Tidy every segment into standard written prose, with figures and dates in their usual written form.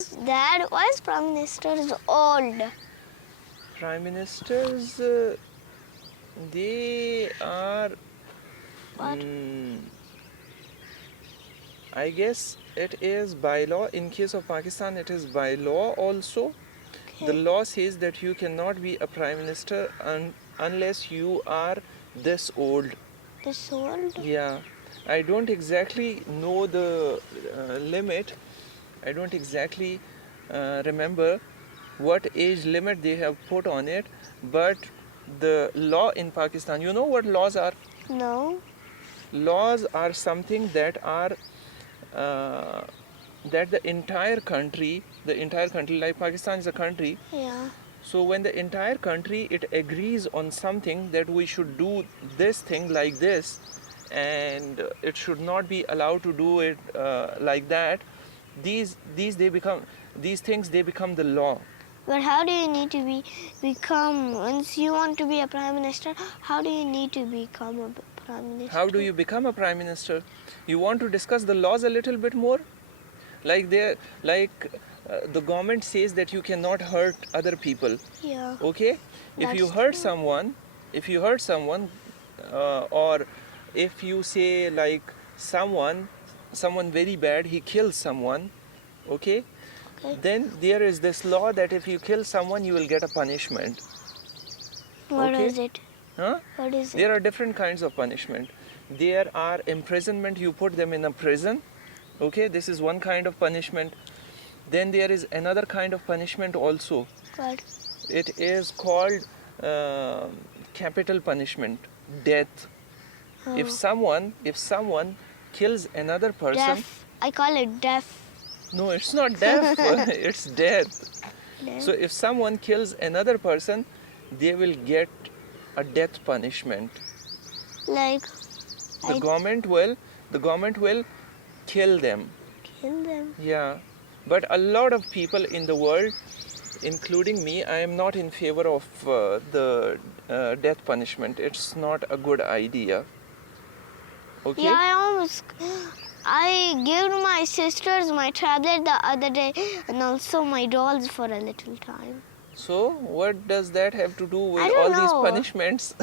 Dad, why is Prime Minister is old? Prime ministers, they are, What? I guess it is by law. In case of Pakistan, it is by law also. The Okay. law says that you cannot be a prime minister unless you are this old. This old? Yeah, I don't exactly know the limit. I don't exactly remember what age limit they have put on it, but the law in Pakistan, you know what laws are? No. Laws are something that are that the entire country, like Pakistan is a country. Yeah. So when the entire country it agrees on something that we should do this thing like this, and it should not be allowed to do it like that, these things they become the law. But how do you need to become once you want to be a prime minister? How do you need to become a prime minister? How do you become a prime minister? You want to discuss the laws a little bit more? Like the government says that you cannot hurt other people. Yeah. Okay, if you That's hurt true. someone, or if you say like someone very bad, he kills someone, okay, Okay. then there is this law that if you kill someone you will get a punishment. What Okay. is it? Huh? What is it? There are different kinds of punishment. There are imprisonment, you put them in a prison. Okay, this is one kind of punishment. Then there is another kind of punishment also. What? It is called capital punishment, death. Oh. If someone kills another person, Death. I call it death. no, it's not death, it's death. Death. So if someone kills another person, they will get a death punishment. Like The I government will kill them. kill them. Yeah, but a lot of people in the world, including me, I am not in favor of the death punishment. It's not a good idea. Okay? Yeah, I gave my sisters my tablet the other day and also my dolls for a little time. So, what does that have to do with I all don't these know. punishments?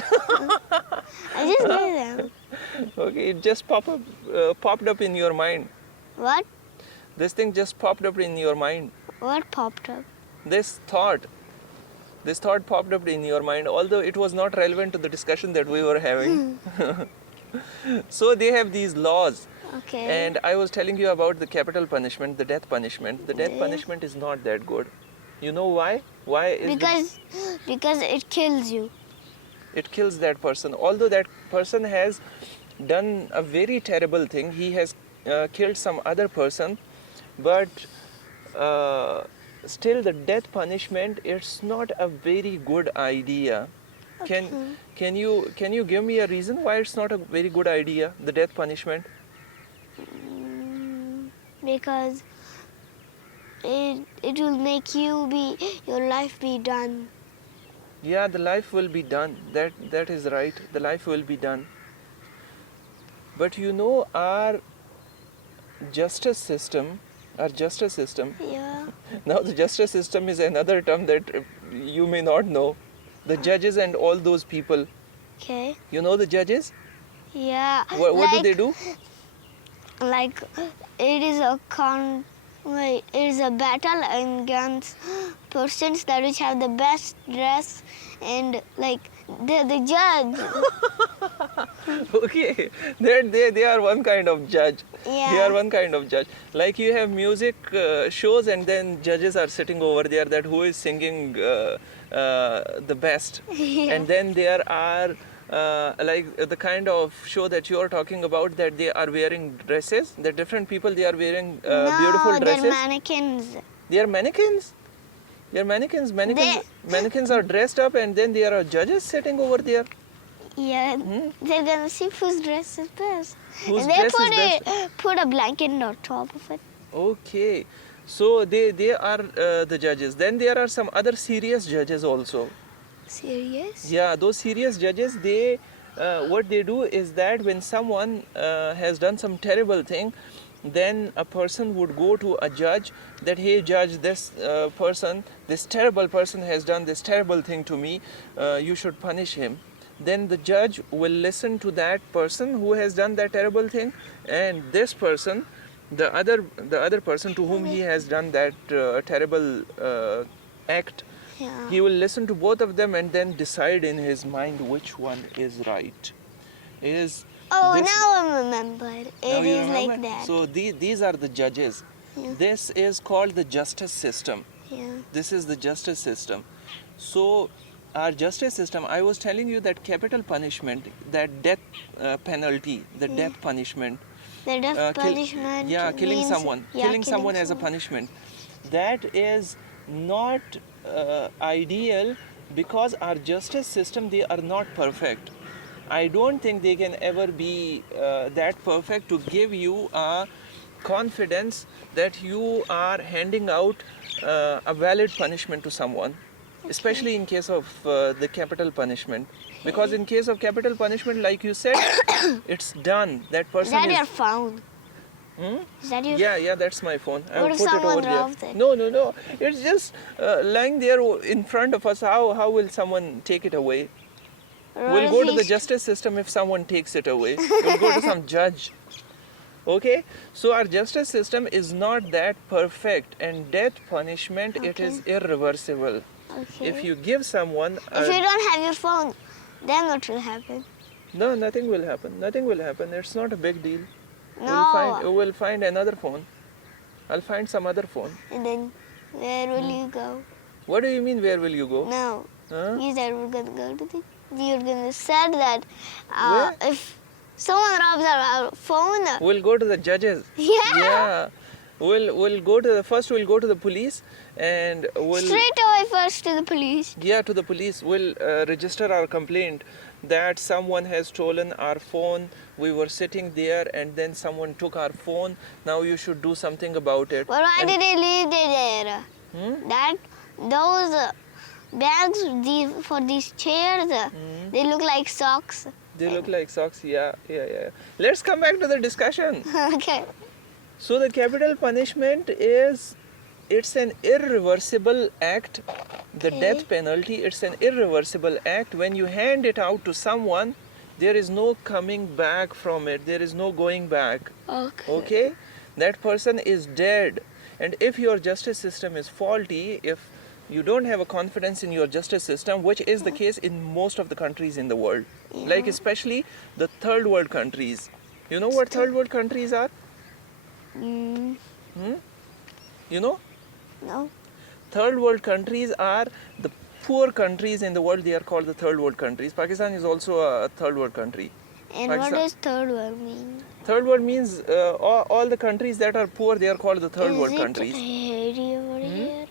I just gave them. Okay, it just popped up in your mind. What? This thing just popped up in your mind. What popped up? This thought popped up in your mind, although it was not relevant to the discussion that we were having. So they have these laws. Okay. And I was telling you about the capital punishment, the death punishment. The death Yeah. punishment is not that good. You know why? Why is because it kills you. it kills that person. Although that person has done a very terrible thing, he has killed some other person, but still the death punishment, it's not a very good idea. Okay. Can you give me a reason why it's not a very good idea, the death punishment? Because it will make your life be done. Yeah, the life will be done. That is right. The life will be done. But you know our justice system, Yeah. now the justice system is another term that you may not know. The judges and all those people. Okay. You know the judges? Yeah. What do they do? Like it is a it is a battle against persons that which have the best dress and like the judge. Okay, they are one kind of judge. Yeah. They are one kind of judge. Like you have music shows, and then judges are sitting over there that who is singing the best. Yeah. And then there are like the kind of show that you are talking about, that they are wearing dresses. The different people, they are wearing beautiful No, dresses. they're mannequins. They are mannequins. They are mannequins. Mannequins are dressed up, and then there are judges sitting over there. Yeah, they're gonna see whose dress is best. Whose and they dress is put a blanket on top of it. Okay, so they are the judges. Then there are some other serious judges also. Serious? Yeah, those serious judges, they what they do is that when someone has done some terrible thing, then a person would go to a judge that, hey judge, this person, this terrible person has done this terrible thing to me, you should punish him, then the judge will listen to that person who has done that terrible thing, and this person, the other person to whom he has done that terrible act, Yeah. he will listen to both of them and then decide in his mind which one is right. Is Oh, this, now I remember. It now you is like remember? that. So these are the judges. Yeah. This is called the justice system. Yeah. This is the justice system. So our justice system, I was telling you that capital punishment, that death penalty, the death punishment, The death punishment. killing means, someone, yeah, killing someone as a someone. punishment, that is not ideal, because our justice system, they are not perfect. I don't think they can ever be that perfect to give you a confidence that you are handing out a valid punishment to someone, especially in case of the capital punishment. Because in case of capital punishment, like you said, it's done. That Is person that is. your phone? Hmm? Is that your Yeah, that's my phone. I What will if put it someone over there. robs it? No. It's just lying there in front of us. How will someone take it away? What We'll if go to the he's- justice system if someone takes it away. We'll go to some judge. Okay? So our justice system is not that perfect, and death punishment, it is irreversible. Okay. If you give someone If you don't have your phone, then what will happen? no, nothing will happen. Nothing will happen. It's not a big deal. No. We'll find another phone. I'll find some other phone. And then where will you go? What do you mean, where will you go? No. Huh? You said we're gonna go to the. You're gonna said that Where? if someone robs our phone. We'll go to the judges. Yeah. Yeah. We'll go to the first. We'll go to the police, and we'll Straight away first to the police. yeah, to the police. We'll register our complaint that someone has stolen our phone. We were sitting there, and then someone took our phone. Now you should do something about it. But why And- did they leave it there? Hmm? That those bags for these chairs, they look like socks. They look like socks. Yeah. Let's come back to the discussion. Okay. So the capital punishment is, it's an irreversible act. The Okay. death penalty, it's an irreversible act. When you hand it out to someone, there is no coming back from it. There is no going back. Okay? That person is dead. And if your justice system is faulty, if you don't have a confidence in your justice system, which is the case in most of the countries in the world, like especially the third world countries. You know what third world countries are? Mm, You know? no. Third world countries are the poor countries in the world. They are called the third world countries. Pakistan is also a third world country. And Pakistan. what does third world mean? Third world means all the countries that are poor, they are called the third world Is it countries. hairy over here?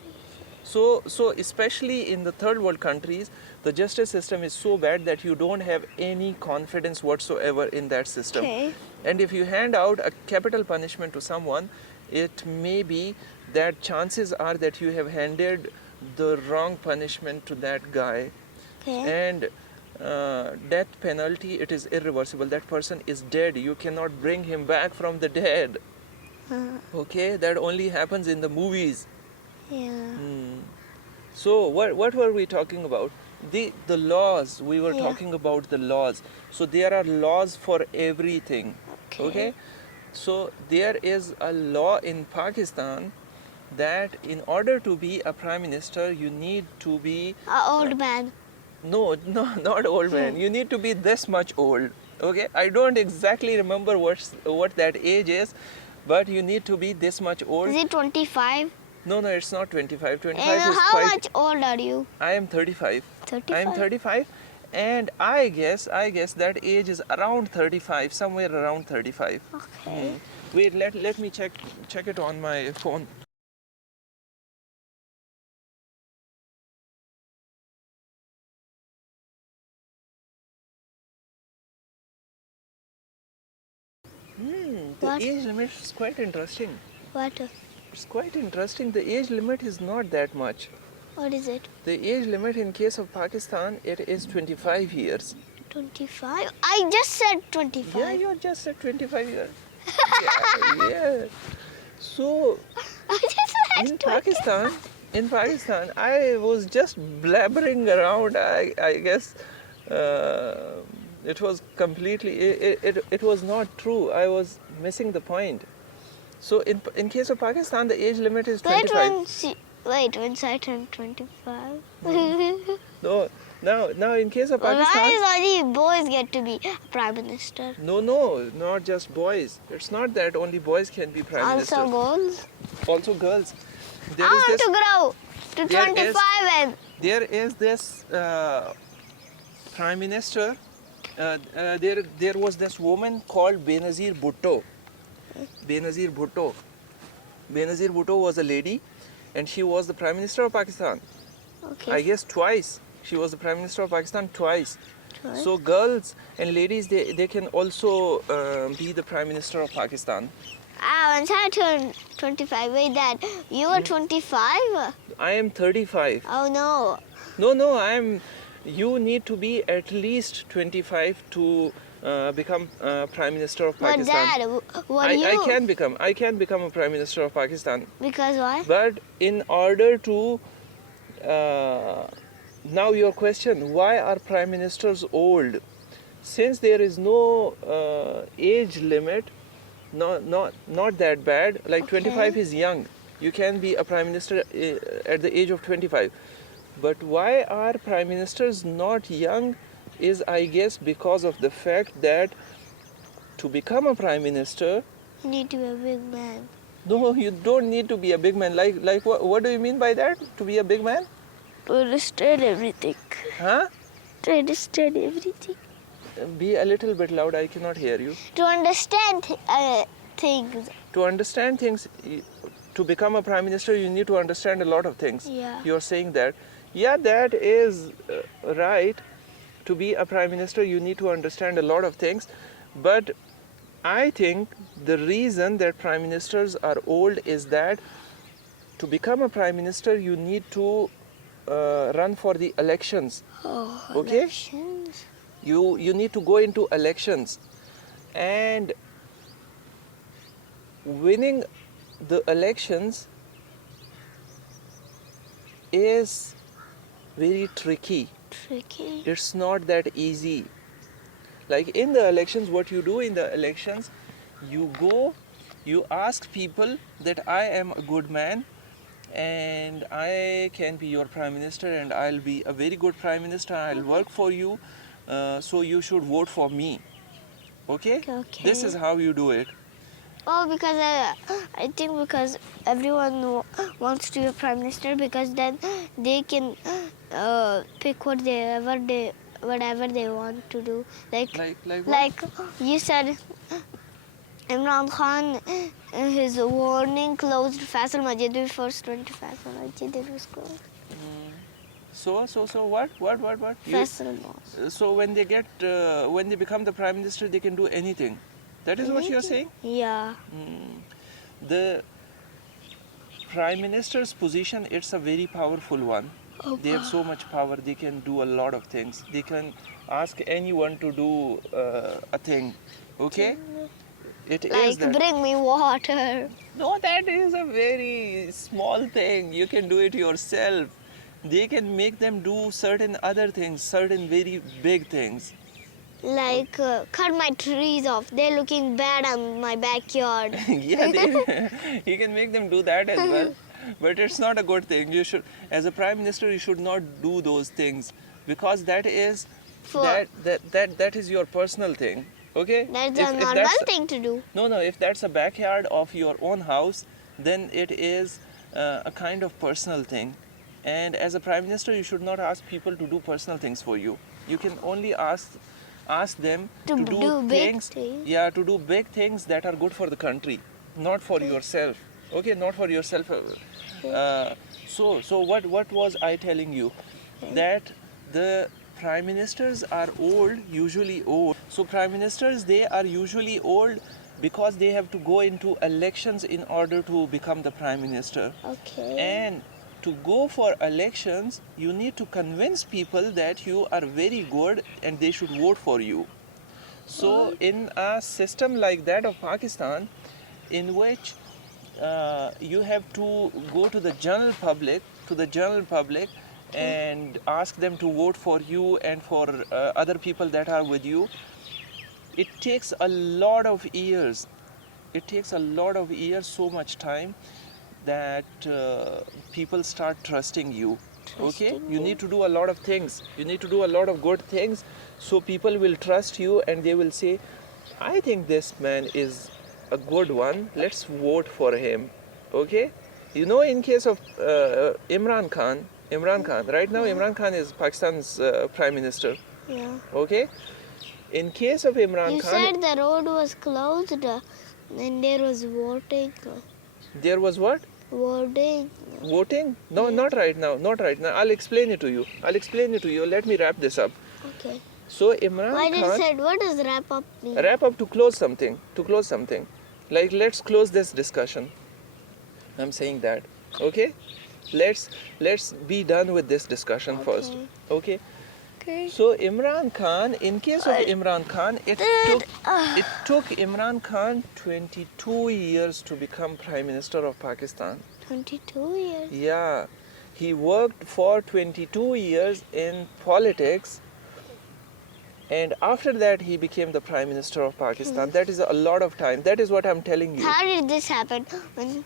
So especially in the third world countries, the justice system is so bad that you don't have any confidence whatsoever in that system. Okay. And if you hand out a capital punishment to someone, it may be that chances are that you have handed the wrong punishment to that guy. Okay. And death penalty, it is irreversible. That person is dead. You cannot bring him back from the dead. Okay, that only happens in the movies. Yeah. So what were we talking about? The laws. We were Yeah. talking about the laws. So there are laws for everything. Okay. So there is a law in Pakistan that in order to be a prime minister, you need to be Old man. no, not old man. You need to be this much old. Okay, I don't exactly remember what that age is, but you need to be this much old. Is it 25? No, it's not 25. 25 And is how quite. much old are you? I am 35. 35? I am 35, and I guess that age is around 35, somewhere around 35. Okay. Wait, let me check it on my phone. The What? age limit is quite interesting. What? It's quite interesting. The age limit is not that much. What is it? The age limit in case of Pakistan, it is 25 years. 25? I just said 25. Yeah, you just said 25 years. Yeah. So I just said In Pakistan, I was just blabbering around. I guess it was completely. It was not true. I was missing the point. So in case of Pakistan, the age limit is 25. When I turn 25. No, now in case of Why Pakistan. is only boys get to be prime minister? No, not just boys. It's not that only boys can be prime minister. Also girls. Also girls. There I is want this. to grow to There 25 and There is this prime minister. There was this woman called Benazir Bhutto. Benazir Bhutto. Benazir Bhutto was a lady, and she was the prime minister of Pakistan. okay. I guess twice. She was the prime minister of Pakistan twice. Twice? So girls and ladies, they can also be the prime minister of Pakistan. Once I turn 25, wait, Dad, you are 25? I am 35. Oh no. No, I am. You need to be at least 25 to become prime minister of But Pakistan. Dad, what are you? I can become a prime minister of Pakistan. Because why? But in order to now your question, why are prime ministers old? Since there is no age limit, not that bad. Like Okay. 25 is young. You can be a prime minister at the age of 25. But why are prime ministers not young is, I guess, because of the fact that to become a prime minister, You need to be a big man. no, you don't need to be a big man. Like what do you mean by that? To be a big man? To understand everything. Huh? To understand everything. Be a little bit loud. I cannot hear you. To understand things. To understand things, to become a prime minister, you need to understand a lot of things. Yeah. You're saying that. Yeah, that is right. To be a prime minister, you need to understand a lot of things. But I think the reason that prime ministers are old is that to become a prime minister, you need to run for the elections. Oh, Okay. elections. You need to go into elections, and winning the elections is very tricky. Tricky. It's not that easy. Like in the elections, what you do in the elections, you go, you ask people that I am a good man and I can be your prime minister and I'll be a very good prime minister. I'll work for you, so you should vote for me. Okay? Okay. This is how you do it. Oh, because I think because everyone wants to be a prime minister, because then they can pick whatever they want to do. Like What? you said, Imran Khan, his warning closed Faisal Masjid before 20 Faisal Masjid was closed. So what? You- Faisal Mosque. So when they become the prime minister, they can do anything. That is what you're saying? Yeah. The prime minister's position, it's a very powerful one. Oh, They have so much power, they can do a lot of things. They can ask anyone to do a thing. Okay? It is Like, that. bring me water. No, that is a very small thing. You can do it yourself. They can make them do certain other things, certain very big things. Like, cut my trees off. They're looking bad on my backyard. Yeah, you can make them do that as well. But it's not a good thing. You should, as a prime minister, you should not do those things because that is that is your personal thing. Okay? That's If a normal that's- thing to do. No, if that's a backyard of your own house, then it is a kind of personal thing. And as a prime minister, you should not ask people to do personal things for you. You can only ask them To to do big things. things. Yeah, to do big things that are good for the country, not for yourself. Okay, not for yourself. So what was I telling you? That the prime ministers are usually old. So prime ministers, they are usually old because they have to go into elections in order to become the prime minister. Okay. And to go for elections, you need to convince people that you are very good and they should vote for you. So in a system like that of Pakistan, in which you have to go to the general public, and ask them to vote for you and for other people that are with you. It takes a lot of years. It takes a lot of years, so much time, that people start trusting you. Okay, Trusting you you. need to do a lot of things. You need to do a lot of good things, so people will trust you and they will say, I think this man is a good one. Let's vote for him. Okay, you know, in case of Imran Khan, right now Imran Khan is Pakistan's prime minister. Yeah. Okay, in case of Imran You Khan, said the road was closed and there was voting. there was what? Voting. Voting? No, Yes. not right now. Not right now. I'll explain it to you. Let me wrap this up. Okay. So Imran Why did you Khan, say what does wrap up mean? wrap up to close something. Like, let's close this discussion. I'm saying that. Okay? Let's be done with this discussion first. Okay? Okay. So Imran Khan, in case of Imran Khan, it took Imran Khan 22 years to become Prime Minister of Pakistan. 22 years. Yeah, he worked for 22 years in politics, and after that he became the Prime Minister of Pakistan. That is a lot of time. That is what I'm telling you. How did this happen? When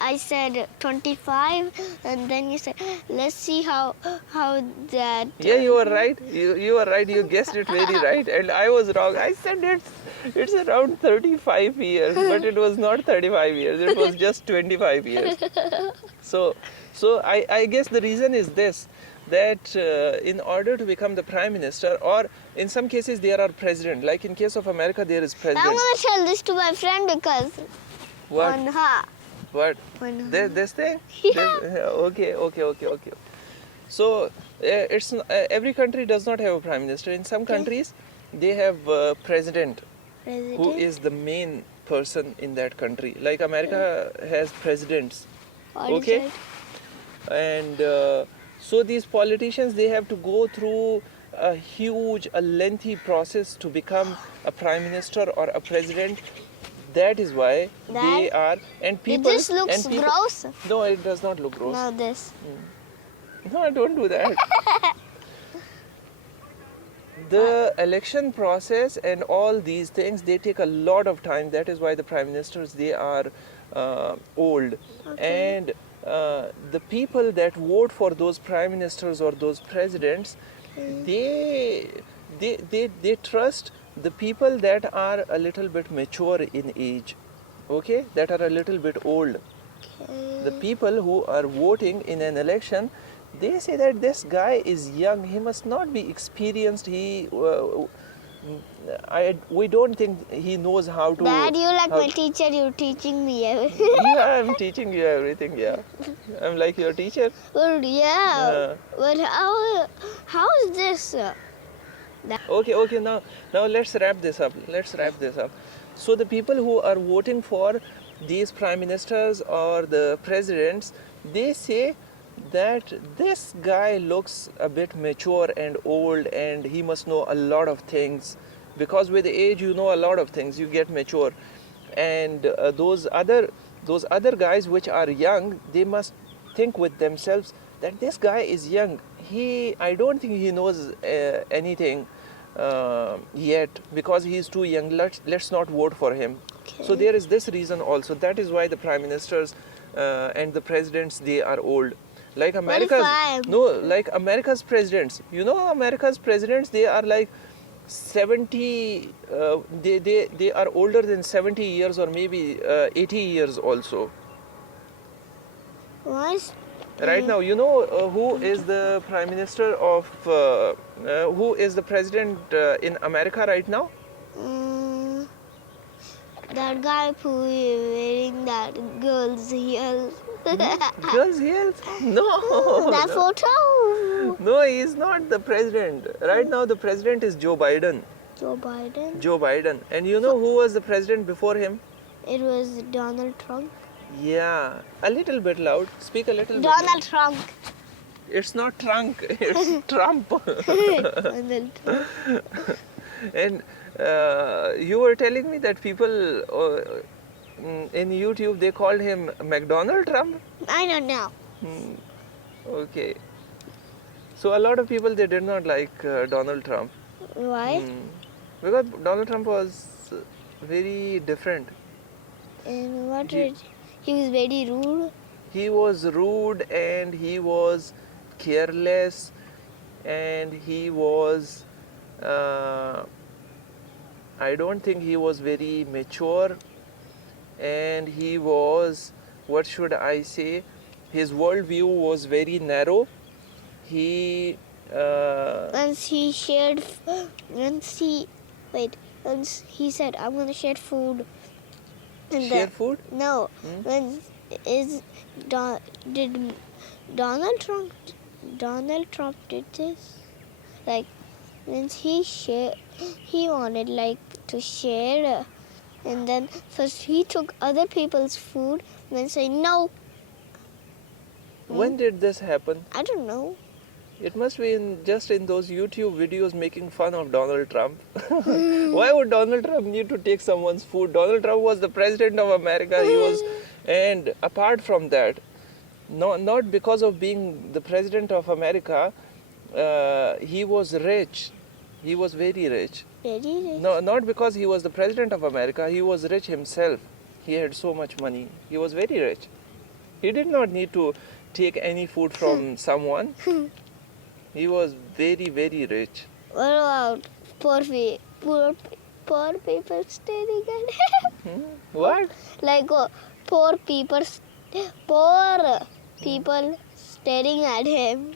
I said 25, and then you said, let's see how that. Yeah, you were right. You were right. You guessed it very right, and I was wrong. I said it's around 35 years, but it was not 35 years. It was just 25 years. So I guess the reason is this, that in order to become the prime minister, or in some cases there are president. Like in case of America, there is I'm president. gonna tell this to my friend because What? on her. What? When This thing? Yeah. Okay. So it's every country does not have a prime minister. In some countries, they have a president President. who is the main person in that country. Like America has presidents, What is okay? it? And so these politicians, they have to go through a lengthy process to become a prime minister or a president. That is why they are, and people. This looks and people, gross. No, it does not look gross. No, this. No, don't do that. The election process and all these things, they take a lot of time. That is why the prime ministers, they are old. Okay. And the people that vote for those prime ministers or those presidents, they trust the people that are a little bit mature in age, okay, that are a little bit old. The people who are voting in an election, they say that this guy is young, he must not be experienced, we don't think he knows how to. Dad, you like how- my teacher, you're teaching me everything. Yeah, I'm teaching you everything. Yeah, I'm like your teacher. Well, yeah. But how is this? Okay. Now let's wrap this up. So the people who are voting for these prime ministers or the presidents, they say that this guy looks a bit mature and old, and he must know a lot of things, because with age you know a lot of things, you get mature. And those other guys which are young, they must think with themselves that this guy is young. I don't think he knows anything yet, because he is too young. Let's not vote for him. So there is this reason also. That is why the prime ministers and the presidents, they are old. Like America's presidents. You know, America's presidents, they are like 70. They are older than 70 years or maybe 80 years also. What? Right now, you know who is the prime minister of, who is the president in America right now? That guy who is wearing that girl's heels. Girls' heels? No. That photo. No, he is not the president. Right now, the president is Joe Biden. Joe Biden. And you know who was the president before him? It was Donald Trump. Yeah, a little bit loud. Speak a little bit. Donald Trump. It's not trunk, it's Trump. Donald Trump. And you were telling me that people in YouTube they called him McDonald Trump. I don't know. Okay. So a lot of people they did not like Donald Trump. Why? Because Donald Trump was very different. And what He- did he was very rude. He was rude and he was careless and he was I don't think he was very mature and he was, what should I say, his worldview was very narrow. He Once he shared, once he said, I'm gonna share food. And share food. No, when did Donald Trump did this? Like, when he wanted like to share, and then first he took other people's food, and then say no. When did this happen? I don't know. It must be just in those YouTube videos making fun of Donald Trump. Why would Donald Trump need to take someone's food? Donald Trump was the president of America. He was, and apart from that, not because of being the president of America, he was rich. He was very rich. Very rich. No, not because he was the president of America. He was rich himself. He had so much money. He was very rich. He did not need to take any food from someone. He was very, very rich. What about poor people staring at him? What? Like poor people staring at him.